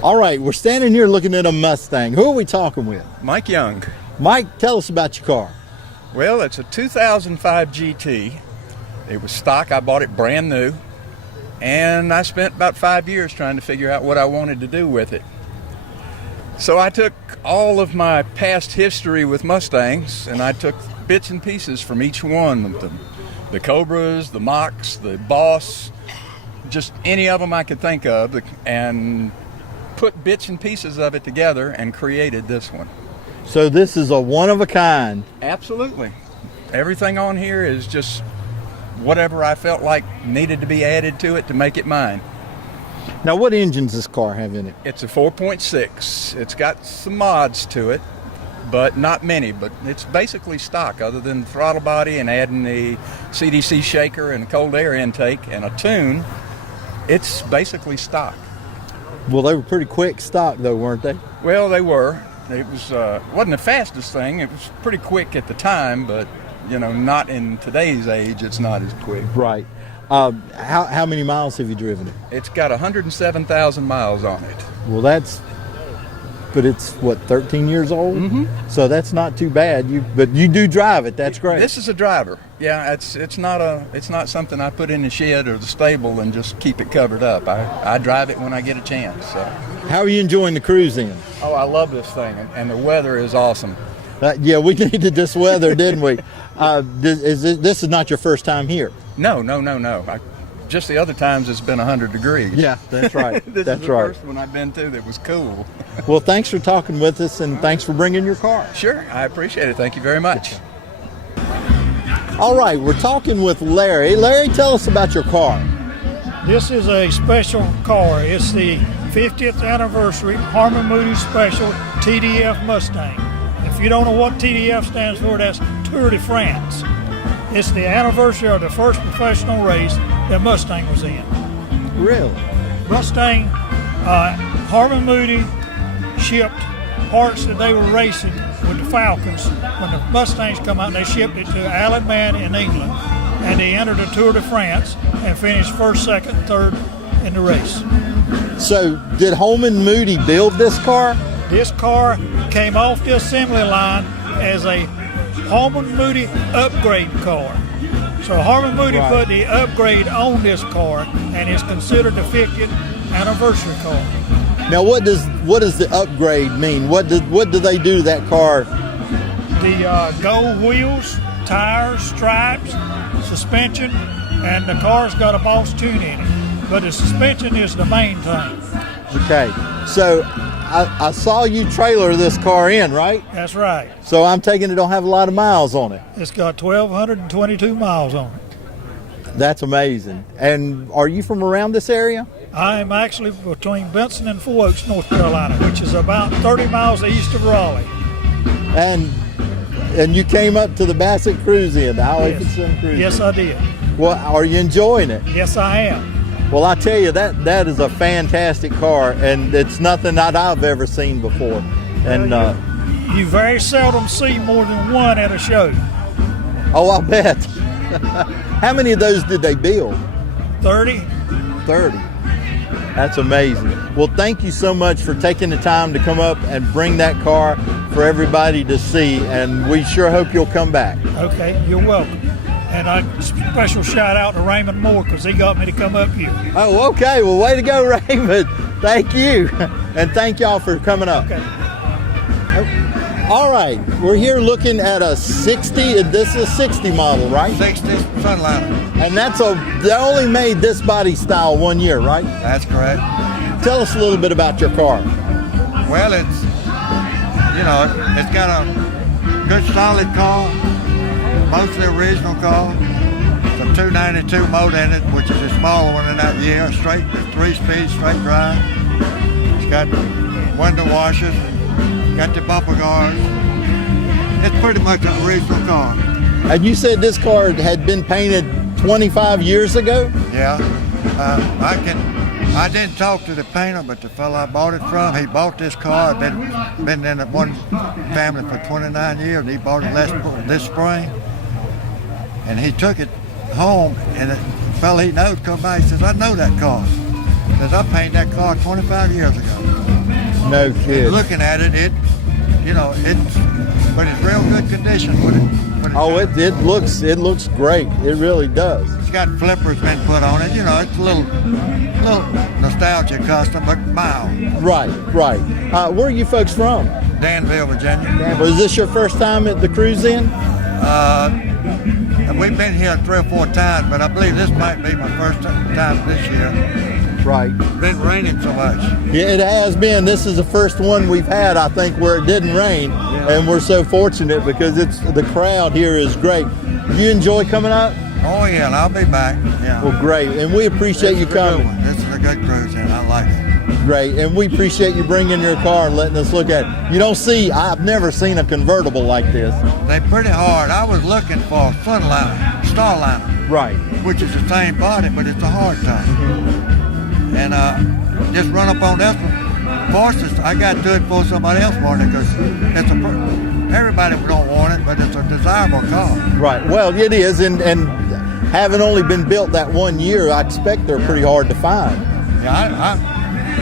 All right, we're standing here looking at a Mustang. Who are we talking with? Mike Young. Mike, tell us about your car. Well, it's a 2005 GT. It was stock. I bought it brand new. And I spent about 5 years trying to figure out what I wanted to do with it. So I took all of my past history with Mustangs, and I took bits and pieces from each one of them. The Cobras, the Machs, the Boss, just any of them I could think of, and put bits and pieces of it together and created this one. So this is a one of a kind. Absolutely. Everything on here is just whatever I felt like needed to be added to it to make it mine. Now, what engines does this car have in it? It's a 4.6. It's got some mods to it, but not many. But it's basically stock, other than the throttle body and adding the CDC shaker and a cold air intake and a tune. It's basically stock. Well, they were pretty quick stock, though, weren't they? Well, they were. It was wasn't the fastest thing. It was pretty quick at the time, but not in today's age. It's not as quick. Right. How many miles have you driven it? It's got 107,000 miles on it. Well, but it's what, 13 years old? Mm-hmm. So that's not too bad. But you do drive it. That's great. This is a driver. Yeah, it's not something I put in the shed or the stable and just keep it covered up. I drive it when I get a chance. So. How are you enjoying the cruise in? Oh, I love this thing, and the weather is awesome. Yeah, we needed this weather, didn't we? This is not your first time here? No. Just the other times it's been 100 degrees. Yeah, that's right. This is the first one I've been to that was cool. Well, thanks for talking with us, and thanks for bringing your car. Sure, I appreciate it. Thank you very much. All right, we're talking with Larry. Larry, tell us about your car. This is a special car. It's the 50th anniversary Harmon Moody Special TDF Mustang. If you don't know what TDF stands for, that's Tour de France. It's the anniversary of the first professional race that Mustang was in. Really? Mustang, Harmon Moody shipped parts that they were racing with the Falcons. When the Mustangs come out, they shipped it to Allemande in England, and they entered the Tour de France and finished first, second, third in the race. So did Harmon Moody build this car? This car came off the assembly line as a Harmon Moody upgrade car. So Harmon Moody put the upgrade on this car, and it's considered the 50th anniversary car. Now, what does the upgrade mean? What do they do to that car? The gold wheels, tires, stripes, suspension, and the car's got a Boss tune in it. But the suspension is the main thing. Okay, so I saw you trailer this car in, right? That's right. So I'm taking it don't have a lot of miles on it. It's got 1,222 miles on it. That's amazing. And are you from around this area? I'm actually between Benson and Full Oaks, North Carolina, which is about 30 miles east of Raleigh. And you came up to the Bassett Cruise In, the Highway 57 Cruise In. Yes, I did. Well, are you enjoying it? Yes, I am. Well, I tell you, that is a fantastic car, and it's nothing that I've ever seen before. And you very seldom see more than one at a show. Oh, I bet. How many of those did they build? 30. 30. That's amazing. Well, thank you so much for taking the time to come up and bring that car for everybody to see, and we sure hope you'll come back. Okay, you're welcome. And a special shout out to Raymond Moore, because he got me to come up here. Oh, okay. Well, way to go, Raymond. Thank you. And thank y'all for coming up. Okay. All right. We're here looking at a 60. This is a 60 model, right? 60 Frontliner. And they only made this body style 1 year, right? That's correct. Tell us a little bit about your car. Well, it's got a good solid car, mostly original car. It's a 292 motor in it, which is a smaller one in that year. Straight, 3-speed, straight drive. It's got window washers, got the bumper guards. It's pretty much an original car. And you said this car had been painted 25 years ago? Yeah. I didn't talk to the painter, but the fellow I bought it from, he bought this car. I've been in one family for 29 years, and he bought it this spring. And he took it home, and the fellow he knows come by, he says, I know that car. Because I painted that car 25 years ago. No kidding. Looking at it, but it's real good condition with it. Oh, it looks great. It really does. It's got flippers been put on it. It's a little nostalgia custom, but mild. Right. Where are you folks from? Danville, Virginia. Was this your first time at the cruise in? We've been here 3 or 4 times, but I believe this might be my first time this year. Right. It's been raining so much. Yeah, it has been. This is the first one we've had, I think, where it didn't rain, and we're so fortunate because the crowd here is great. You enjoy coming up? Oh yeah, and I'll be back. Yeah. Well, great, and we appreciate you coming. This is a good cruise, and I like it. Great, and we appreciate you bringing your car and letting us look at it. I've never seen a convertible like this. They're pretty hard. I was looking for a Starliner. Right. Which is the same body, but it's a hard top. And just run up on this one. Forces, I got to it before somebody else wanted it because everybody don't want it, but it's a desirable car. Right. Well, it is, and having only been built that 1 year, I expect they're pretty hard to find. Yeah,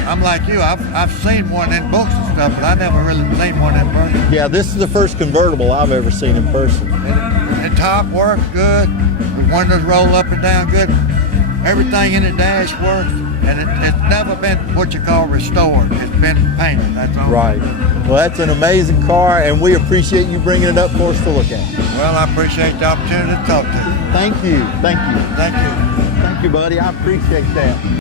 I'm like you. I've seen one in books and stuff, but I never really seen one in person. Yeah, this is the first convertible I've ever seen in person. The top works good. The windows roll up and down good. Everything in the dash works. And it's never been what you call restored. It's been painted, that's all. Right. Well, that's an amazing car, and we appreciate you bringing it up for us to look at. Well, I appreciate the opportunity to talk to you. Thank you. Thank you. Thank you, buddy. I appreciate that.